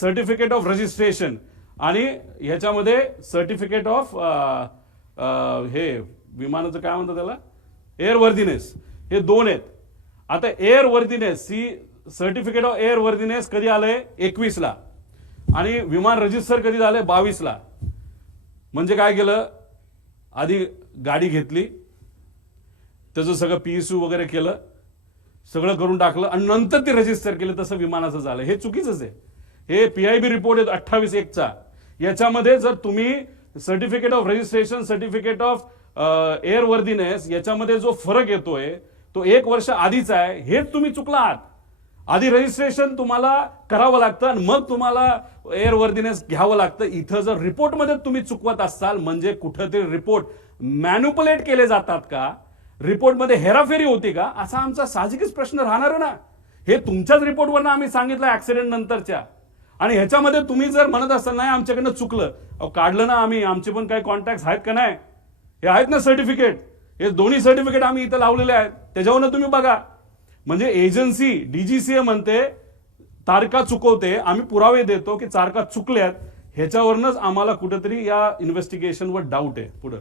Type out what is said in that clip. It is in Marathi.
सर्टिफिकेट ऑफ रजिस्ट्रेशन आणि ह्याच्यामध्ये सर्टिफिकेट ऑफ हे विमानाचं काय म्हणतात त्याला, एअरवर्दीनेस, हे दोन आहेत. आता एअरवर्दीनेस ही सर्टिफिकेट ऑफ एअरवर्दीनेस कधी आलंय 21ला आणि विमान रजिस्टर कधी झालंय 22ला. म्हणजे काय केलं, आधी गाडी घेतली, त्याचं सगळं PSU वगैरे केलं, सगळं करून टाकलं आणि नंतर ते रजिस्टर केलं. तसं विमानाचं झालं. हे चुकीचंच आहे. हे PIB रिपोर्ट आहे 28/1चा. याच्यामध्ये जर तुम्ही certificate of registration, certificate of airworthiness याच्यामध्ये जो फरक येतोय तो 1 वर्ष आधीचा आहे. हेच तुम्ही चुकला आहात. आधी रजिस्ट्रेशन तुम्हाला करावं लागतं आणि मग तुम्हाला एअरवर्दीनेस घ्यावं लागतं. इथं जर रिपोर्टमध्ये तुम्ही चुकवत असाल म्हणजे कुठेतरी रिपोर्ट मॅन्युपुलेट केले जातात का, रिपोर्टमध्ये हेराफेरी होती का, असा आमचा साहजिकच प्रश्न राहणार ना. हे तुमच्याच रिपोर्टवरनं आम्ही सांगितलं ऍक्सिडेंट नंतरच्या. आणि ह्याच्यामध्ये तुम्ही जर म्हणत असाल नाही आमच्याकडनं चुकलं, काढलं ना आम्ही, आमचे पण काही कॉन्टॅक्ट आहेत का नाही, हे आहेत ना सर्टिफिकेट, हे दोन्ही सर्टिफिकेट आम्ही इथं लावलेले आहेत, त्याच्यावरनं तुम्ही बघा. म्हणजे एजन्सी DGCA म्हणते तारखा चुकवते, आम्ही पुरावे देतो की तारखा चुकल्यात, ह्याच्यावरनच आम्हाला कुठेतरी या इन्व्हेस्टिगेशनवर डाऊट आहे. पुढे